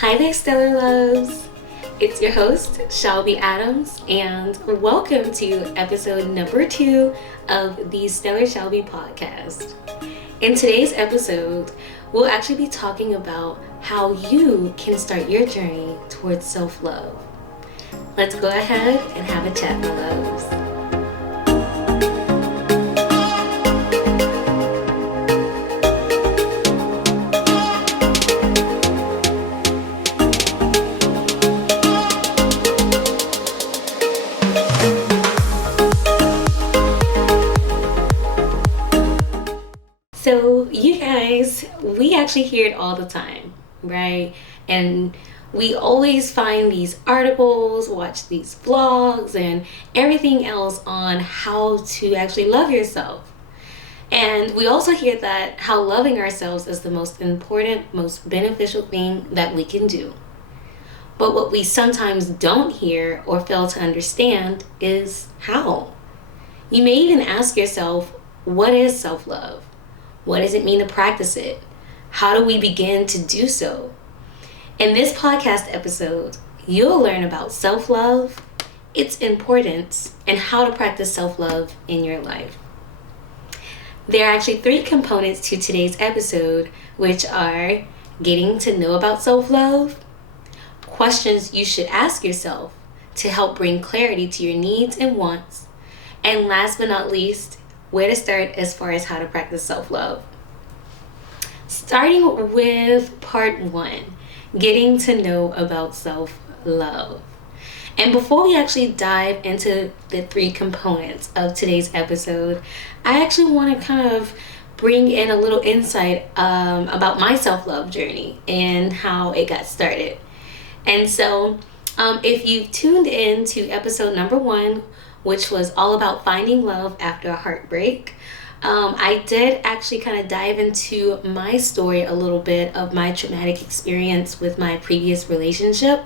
Hi there, Stellar Loves. It's your host, Shelby Adams, and welcome to episode number 2 of the Stellar Shelby podcast. In today's episode, we'll actually be talking about how you can start your journey towards self-love. Let's go ahead and have a chat, my loves. So you guys, we actually hear it all the time, right? And we always find these articles, watch these vlogs, and everything else on how to actually love yourself. And we also hear that how loving ourselves is the most important, most beneficial thing that we can do. But what we sometimes don't hear or fail to understand is how. You may even ask yourself, what is self-love? What does it mean to practice it? How do we begin to do so? In this podcast episode, you'll learn about self-love, its importance, and how to practice self-love in your life. There are actually 3 components to today's episode, which are getting to know about self-love, questions you should ask yourself to help bring clarity to your needs and wants, and last but not least, where to start as far as how to practice self-love. Starting with part 1, getting to know about self-love. And before we actually dive into the 3 components of today's episode, I actually want to kind of bring in a little insight about my self-love journey and how it got started. And so if you've tuned in to episode number 1, which was all about finding love after a heartbreak, I did actually kind of dive into my story a little bit of my traumatic experience with my previous relationship.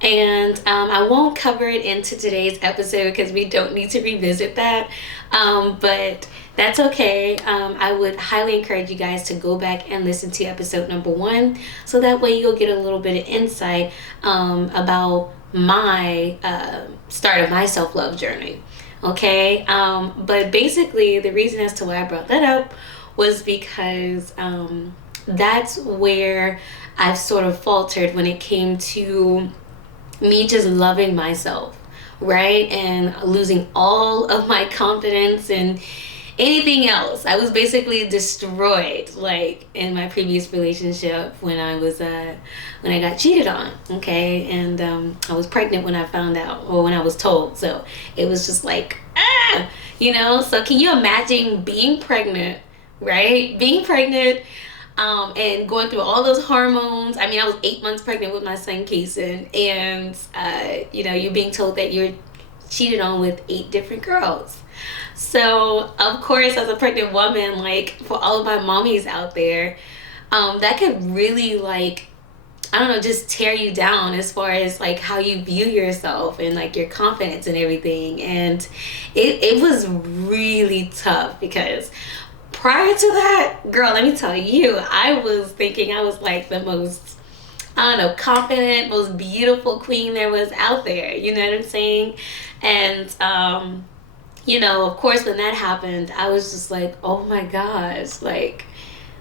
And I won't cover it into today's episode because we don't need to revisit that. But that's okay. I would highly encourage you guys to go back and listen to episode number 1. So that way you'll get a little bit of insight about my start of my self-love journey. Okay. But basically the reason as to why I brought that up was because that's where I've sort of faltered when it came to me just loving myself, right? And losing all of my confidence and anything else. I was basically destroyed, like in my previous relationship when I got cheated on, okay? And I was pregnant when I found out, or when I was told. So it was just like, so can you imagine being pregnant, right? Being pregnant, and going through all those hormones. I mean, I was 8 months pregnant with my son, Kason, and, you're being told that you're cheated on with 8 different girls. So, of course, as a pregnant woman, like, for all of my mommies out there, that could really, just tear you down as far as, like, how you view yourself and, like, your confidence and everything. And it was really tough because prior to that, girl, let me tell you, I was thinking I was like the most, confident, most beautiful queen there was out there. You know what I'm saying? And, of course, when that happened, I was just like, oh my gosh, like,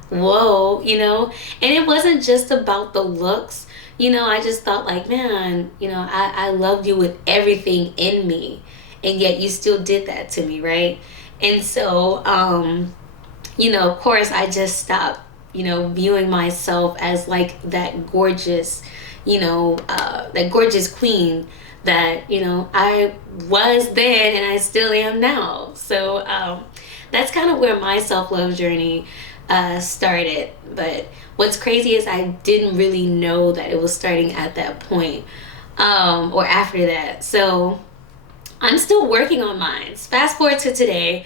whoa, and it wasn't just about the looks. I just thought like, man, I loved you with everything in me, and yet you still did that to me, right? And so, of course, I just stopped, viewing myself as like that gorgeous, that gorgeous queen that, I was then and I still am now. So that's kind of where my self-love journey started. But what's crazy is I didn't really know that it was starting at that point or after that. So I'm still working on mine. Fast forward to today.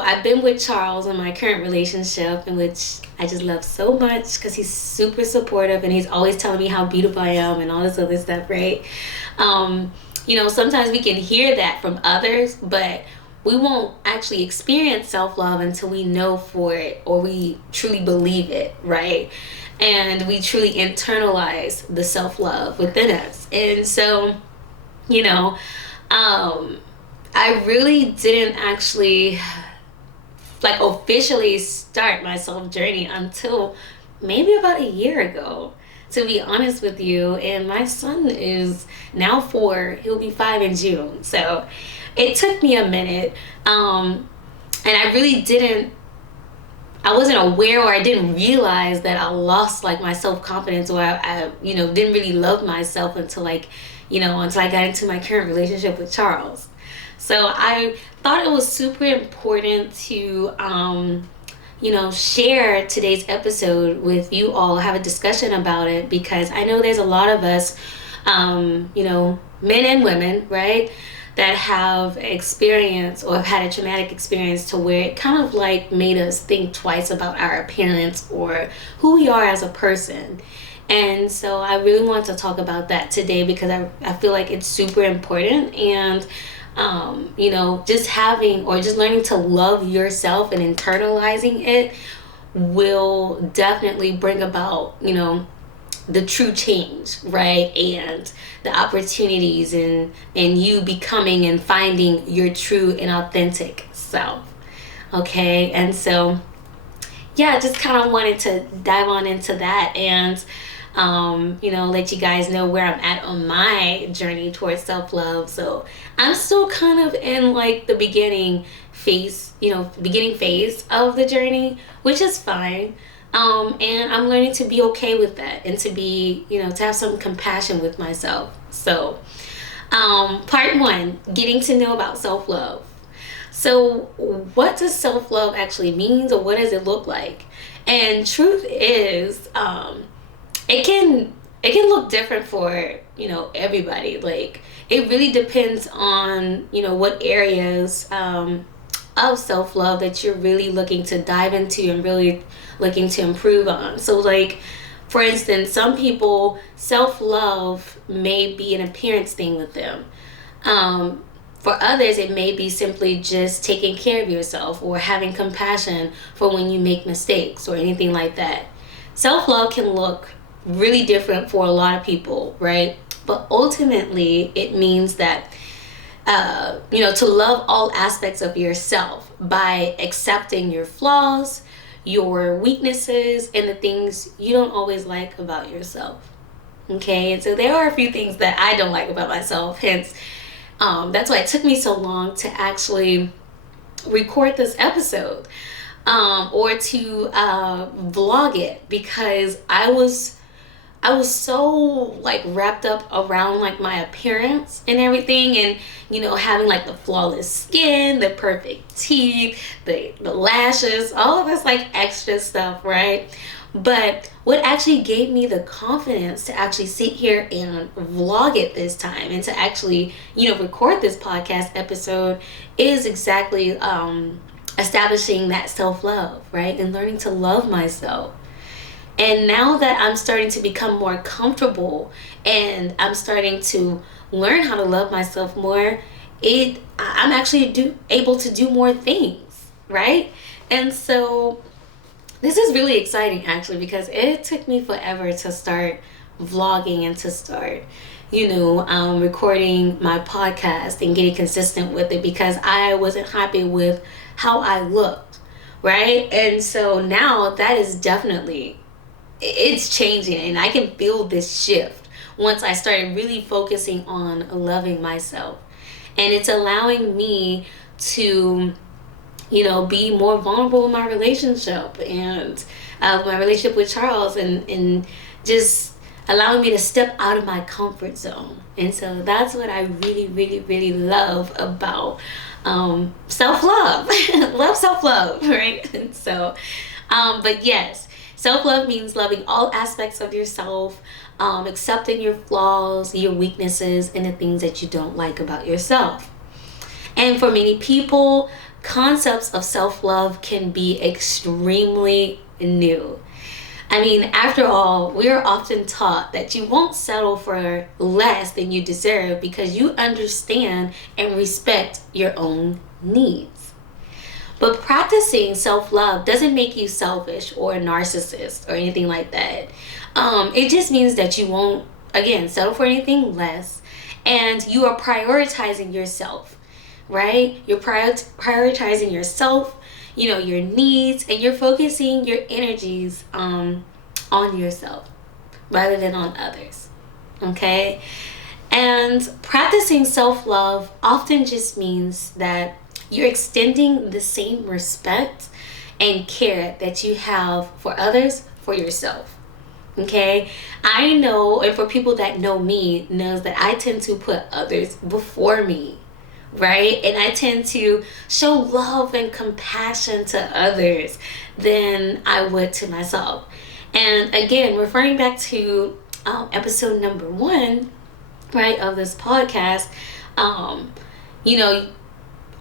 I've been with Charles in my current relationship, in which I just love so much because he's super supportive and he's always telling me how beautiful I am and all this other stuff, right? Sometimes we can hear that from others, but we won't actually experience self-love until we know for it or we truly believe it, right? and we truly internalize the self-love within us. And so, you know, I really didn't actually like officially start my self journey until maybe about a year ago, to be honest with you. And my son is now 4, he'll be 5 in June. So it took me a minute. And I wasn't aware, or I didn't realize that I lost like my self-confidence, or I didn't really love myself until until I got into my current relationship with Charles. So I thought it was super important to share today's episode with you all, have a discussion about it, because I know there's a lot of us, men and women, right, that have experienced or have had a traumatic experience to where it kind of like made us think twice about our appearance or who we are as a person. And so I really want to talk about that today, because I feel like it's super important. And just having or just learning to love yourself and internalizing it will definitely bring about, the true change, right? And the opportunities and you becoming and finding your true and authentic self. Okay. And so, yeah, just kind of wanted to dive on into that and, let you guys know where I'm at on my journey towards self-love. So I'm still kind of in like the beginning phase of the journey, which is fine. And I'm learning to be okay with that, and to be, to have some compassion with myself. So, part 1, getting to know about self-love. So what does self-love actually mean, or what does it look like? And truth is, it can look different for, everybody. Like, it really depends on, what areas, of self-love that you're really looking to dive into and really looking to improve on. So like, for instance, some people, self-love may be an appearance thing with them. For others, it may be simply just taking care of yourself or having compassion for when you make mistakes or anything like that. Self-love can look really different for a lot of people, right? But ultimately, it means that to love all aspects of yourself by accepting your flaws, your weaknesses, and the things you don't always like about yourself. Okay, and so there are a few things that I don't like about myself. Hence, that's why it took me so long to actually record this episode, or to vlog it, because I was so like wrapped up around like my appearance and everything, and having like the flawless skin, the perfect teeth, the lashes, all of this like extra stuff, right? But what actually gave me the confidence to actually sit here and vlog it this time, and to actually record this podcast episode, is exactly establishing that self-love, right? And learning to love myself. And now that I'm starting to become more comfortable and I'm starting to learn how to love myself more, I'm actually able to do more things, right? And so this is really exciting, actually, because it took me forever to start vlogging and to start, recording my podcast and getting consistent with it, because I wasn't happy with how I looked, right? And so now that is definitely, it's changing, and I can feel this shift once I started really focusing on loving myself. And it's allowing me to, be more vulnerable in my relationship, and my relationship with Charles, and just allowing me to step out of my comfort zone. And so that's what I really, really, really love about self-love. Love self-love, right? And so, but yes, self-love means loving all aspects of yourself, accepting your flaws, your weaknesses, and the things that you don't like about yourself. And for many people, concepts of self-love can be extremely new. I mean, after all, we are often taught that you won't settle for less than you deserve because you understand and respect your own needs. But practicing self-love doesn't make you selfish or a narcissist or anything like that. It just means that you won't, again, settle for anything less, and you are prioritizing yourself, right? You're prioritizing yourself, your needs, and you're focusing your energies on yourself rather than on others. Okay? And practicing self-love often just means that you're extending the same respect and care that you have for others for yourself. Okay? I know, and for people that know me, knows that I tend to put others before me, right? And I tend to show love and compassion to others than I would to myself. And again, referring back to episode number 1, right, of this podcast,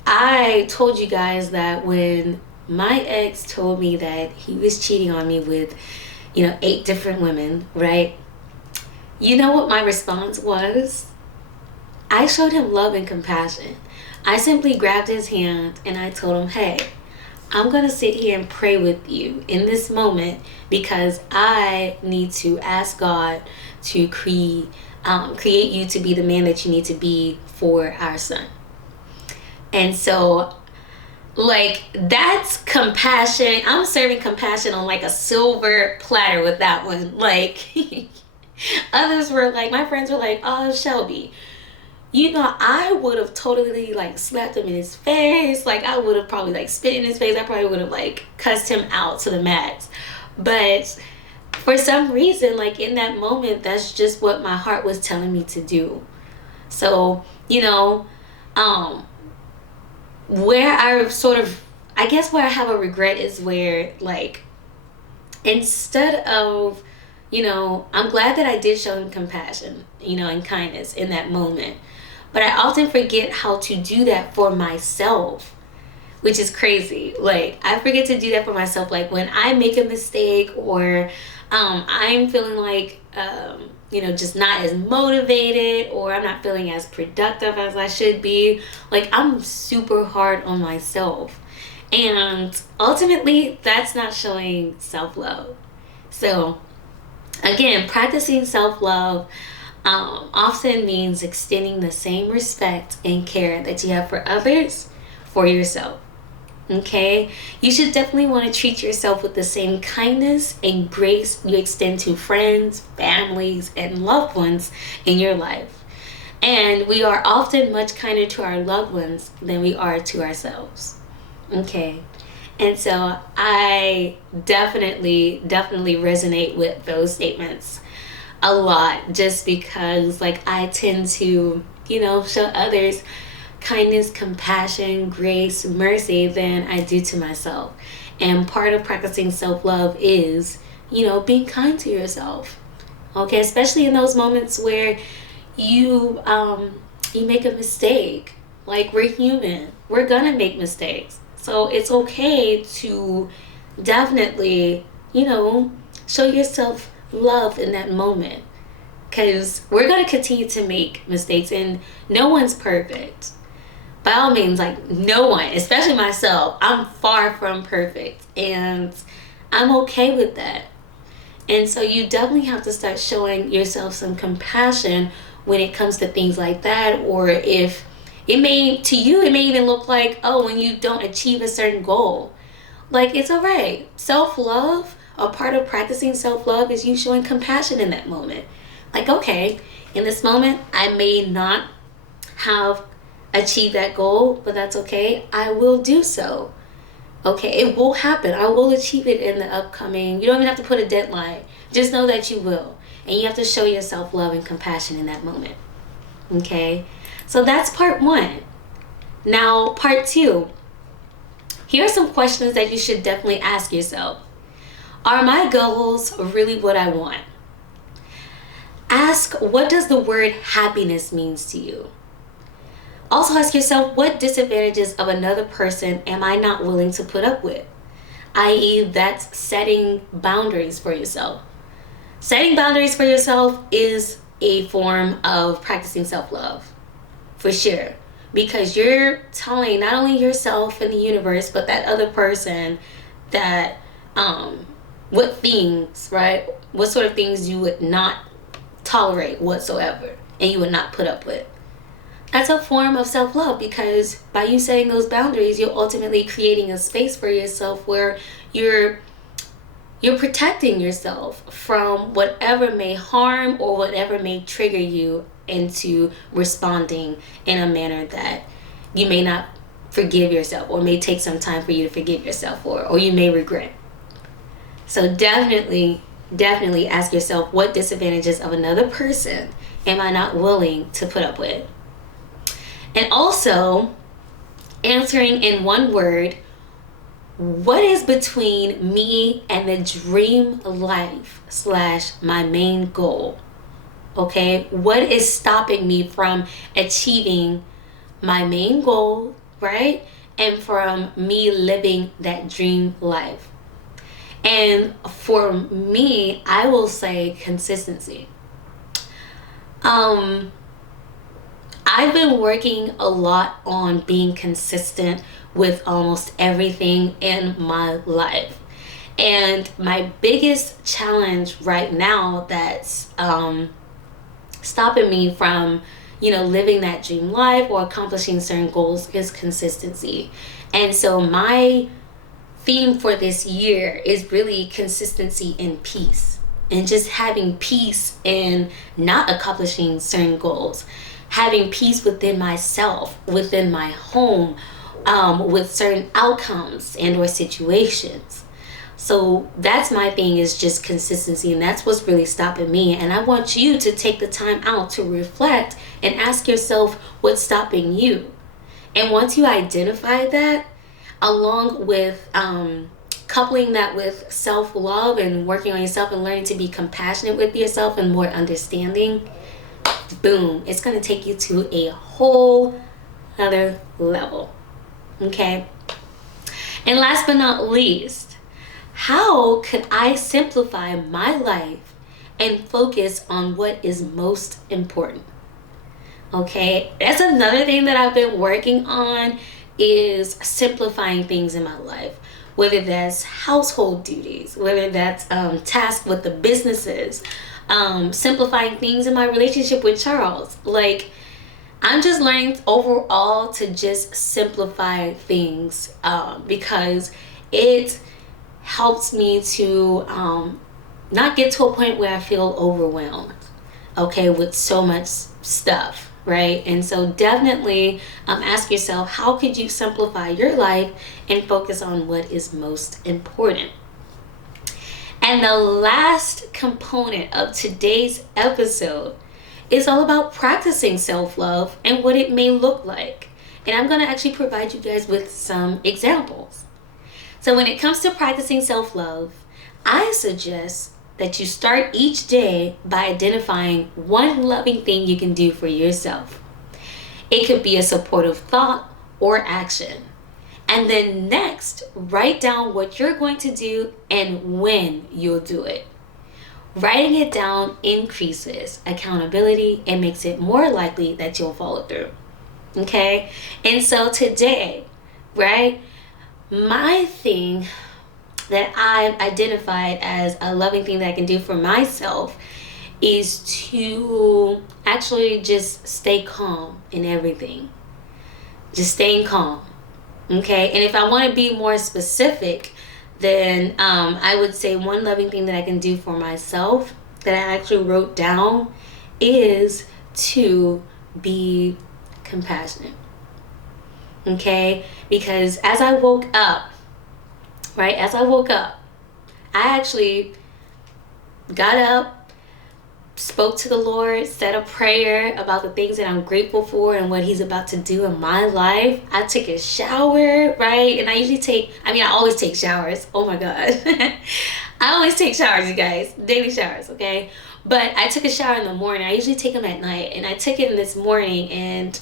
I told you guys that when my ex told me that he was cheating on me with 8 different women, right? You know what my response was? I showed him love and compassion. I simply grabbed his hand and I told him, hey, I'm going to sit here and pray with you in this moment because I need to ask God to create you to be the man that you need to be for our son. And so, that's compassion. I'm serving compassion on a silver platter with that one. Others were my friends were oh, Shelby, I would have totally slapped him in his face. I would have probably spit in his face. I probably would have cussed him out to the max. But for some reason, in that moment, that's just what my heart was telling me to do. So, where where I have a regret is where instead of, I'm glad that I did show him compassion, and kindness in that moment. But I often forget how to do that for myself, which is crazy. I forget to do that for myself. When I make a mistake or I'm feeling just not as motivated, or I'm not feeling as productive as I should be. I'm super hard on myself. And ultimately, that's not showing self-love. So, again, practicing self-love often means extending the same respect and care that you have for others for yourself. Okay? You should definitely want to treat yourself with the same kindness and grace you extend to friends, families, and loved ones in your life. And we are often much kinder to our loved ones than we are to ourselves. Okay? And so I definitely resonate with those statements a lot, just because I tend to, show others kindness, compassion, grace, mercy than I do to myself. And part of practicing self-love is, being kind to yourself. Okay, especially in those moments where you make a mistake. We're human. We're gonna make mistakes. So it's okay to definitely, show yourself love in that moment. Because we're gonna continue to make mistakes, and no one's perfect. By all means, no one, especially myself, I'm far from perfect, and I'm okay with that. And so you definitely have to start showing yourself some compassion when it comes to things like that. Or if it may even look when you don't achieve a certain goal. It's all right. Self-love, a part of practicing self-love is you showing compassion in that moment. Okay, in this moment, I may not have achieved that goal, but that's okay. I will do so. Okay, it will happen. I will achieve it in the upcoming. You don't even have to put a deadline. Just know that you will. And you have to show yourself love and compassion in that moment. Okay, so that's part 1. Now, part 2. Here are some questions that you should definitely ask yourself. Are my goals really what I want? Ask, what does the word happiness means to you? Also ask yourself, what disadvantages of another person am I not willing to put up with? I.e., that's setting boundaries for yourself. Setting boundaries for yourself is a form of practicing self-love, for sure. because you're telling not only yourself and the universe, but that other person that what things, right? What sort of things you would not tolerate whatsoever and you would not put up with. That's a form of self-love, because by you setting those boundaries, you're ultimately creating a space for yourself where you're protecting yourself from whatever may harm or whatever may trigger you into responding in a manner that you may not forgive yourself, or may take some time for you to forgive yourself for, or you may regret. So definitely ask yourself, what disadvantages of another person am I not willing to put up with? And also answering in one word, what is between me and the dream life / my main goal? Okay, what is stopping me from achieving my main goal, right? And from me living that dream life. And for me, I will say consistency. I've been working a lot on being consistent with almost everything in my life. And my biggest challenge right now that's stopping me from, living that dream life or accomplishing certain goals is consistency. And so my theme for this year is really consistency and peace. And just having peace in not accomplishing certain goals. Having peace within myself, within my home, with certain outcomes and or situations. So that's my thing, is just consistency, and that's what's really stopping me. And I want you to take the time out to reflect and ask yourself what's stopping you. And once you identify that, along with coupling that with self-love and working on yourself and learning to be compassionate with yourself and more understanding, boom, it's going to take you to a whole other level. Okay? And last but not least, how could I simplify my life and focus on what is most important? Okay? That's another thing that I've been working on, is simplifying things in my life. Whether that's household duties, whether that's tasks with the businesses, simplifying things in my relationship with Charles. Like, I'm just learning overall to just simplify things because it helps me to not get to a point where I feel overwhelmed, okay, with so much stuff, right? And so definitely ask yourself, how could you simplify your life and focus on what is most important? And the last component of today's episode is all about practicing self-love and what it may look like. And I'm going to actually provide you guys with some examples. So when it comes to practicing self-love, I suggest that you start each day by identifying one loving thing you can do for yourself. It could be a supportive thought or action. And then next, write down what you're going to do and when you'll do it. Writing it down increases accountability and makes it more likely that you'll follow through. Okay? And so today, right, my thing that I've identified as a loving thing that I can do for myself is to actually just stay calm in everything. Just staying calm. Okay? And if I want to be more specific, then I would say one loving thing that I can do for myself that I actually wrote down is to be compassionate. Okay? Because as I woke up, I actually got up, spoke to the Lord, said a prayer about the things that I'm grateful for and what He's about to do in my life. I took a shower, right? And I always take showers. Oh my God. I always take showers, you guys. Daily showers, okay? But I took a shower in the morning. I usually take them at night. And I took it this morning and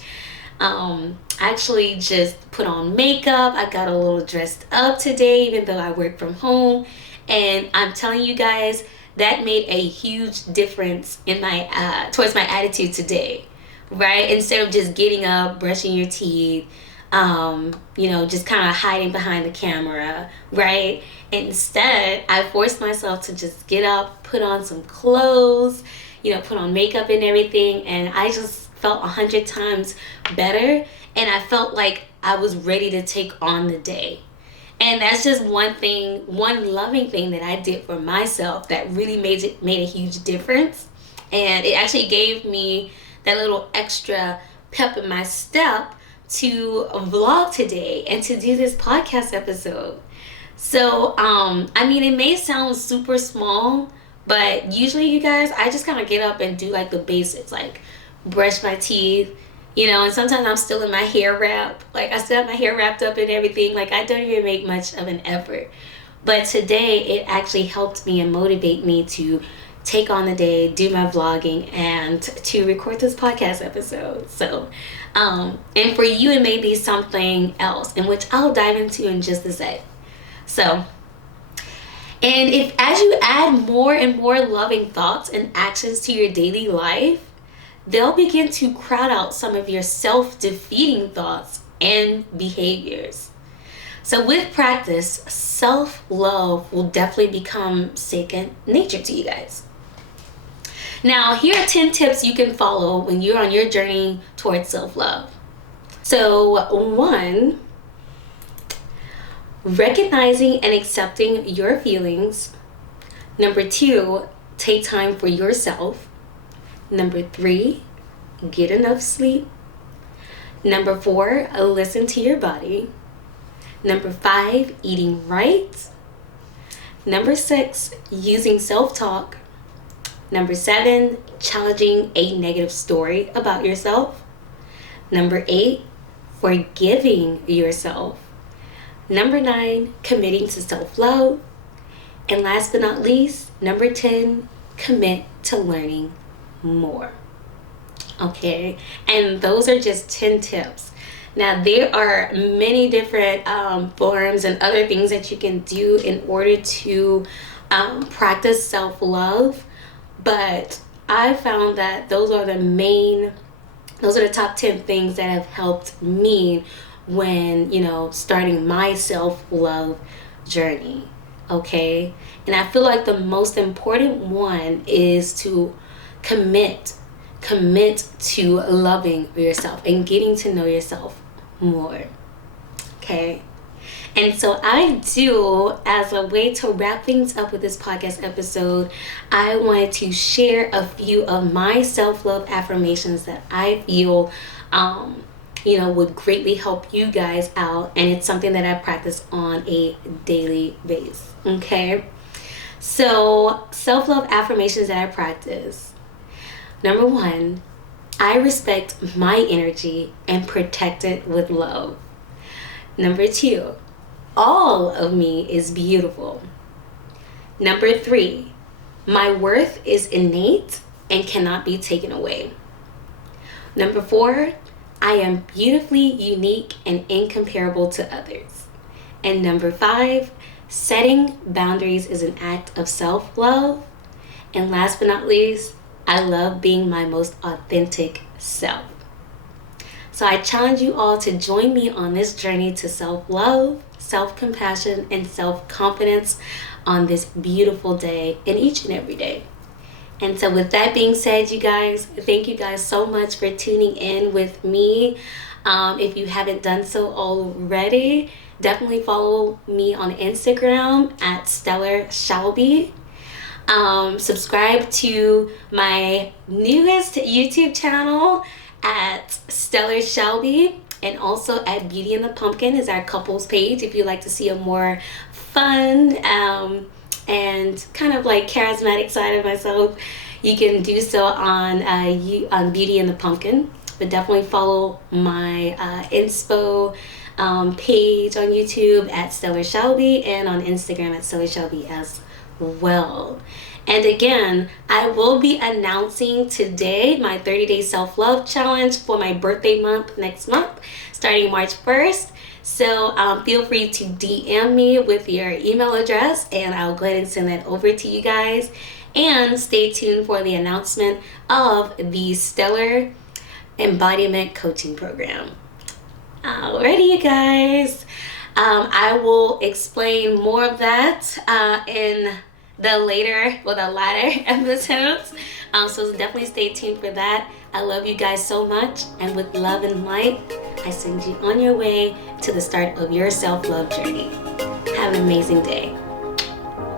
actually just put on makeup. I got a little dressed up today, even though I work from home. And I'm telling you guys, that made a huge difference in my towards my attitude today, right? Instead of just getting up, brushing your teeth, just kind of hiding behind the camera, right? Instead, I forced myself to just get up, put on some clothes, put on makeup and everything, and I just felt 100 times better, and I felt like I was ready to take on the day. And that's just one loving thing that I did for myself that really made a huge difference. And it actually gave me that little extra pep in my step to vlog today and to do this podcast episode. So, it may sound super small, but usually, you guys, I just kind of get up and do like the basics, like brush my teeth, and sometimes I'm still in my hair wrap. Like, I still have my hair wrapped up and everything. Like, I don't even make much of an effort. But today, it actually helped me and motivate me to take on the day, do my vlogging, and to record this podcast episode. So, and for you, it may be something else, in which I'll dive into in just a sec. So, and if as you add more and more loving thoughts and actions to your daily life, they'll begin to crowd out some of your self-defeating thoughts and behaviors. So with practice, self-love will definitely become second nature to you guys. Now, here are 10 tips you can follow when you're on your journey towards self-love. So 1, recognizing and accepting your feelings. 2, take time for yourself. 3, get enough sleep. 4, listen to your body. 5, eating right. 6, using self-talk. 7, challenging a negative story about yourself. 8, forgiving yourself. 9, committing to self-love. And last but not least, 10, commit to learning more. Okay, and those are just 10 tips. Now, there are many different forms and other things that you can do in order to practice self-love, but I found that those are the top 10 things that have helped me when, starting my self-love journey. Okay, and I feel like the most important one is to commit to loving yourself and getting to know yourself more. Okay, and so I do, as a way to wrap things up with this podcast episode, I wanted to share a few of my self-love affirmations that I feel would greatly help you guys out, and it's something that I practice on a daily basis. Okay, so self-love affirmations that I practice. 1, I respect my energy and protect it with love. 2, all of me is beautiful. 3, my worth is innate and cannot be taken away. 4, I am beautifully unique and incomparable to others. And 5, setting boundaries is an act of self-love. And last but not least, I love being my most authentic self. So I challenge you all to join me on this journey to self-love, self-compassion, and self-confidence on this beautiful day and each and every day. And so with that being said, you guys, thank you guys so much for tuning in with me. If you haven't done so already, definitely follow me on Instagram at Stellar Shelby. Subscribe to my newest YouTube channel at Stellar Shelby, and also at Beauty and the Pumpkin is our couples page. If you'd like to see a more fun and kind of like charismatic side of myself, you can do so on Beauty and the Pumpkin. But definitely follow my inspo page on YouTube at Stellar Shelby, and on Instagram at Stellar Shelby as well. And again, I will be announcing today my 30-day self-love challenge for my birthday month next month, starting March 1st. So feel free to DM me with your email address, and I'll go ahead and send that over to you guys. And stay tuned for the announcement of the Stellar embodiment coaching program. Alrighty, you guys. I will explain more of that in the latter episodes. So definitely stay tuned for that. I love you guys so much, and with love and light, I send you on your way to the start of your self-love journey. Have an amazing day.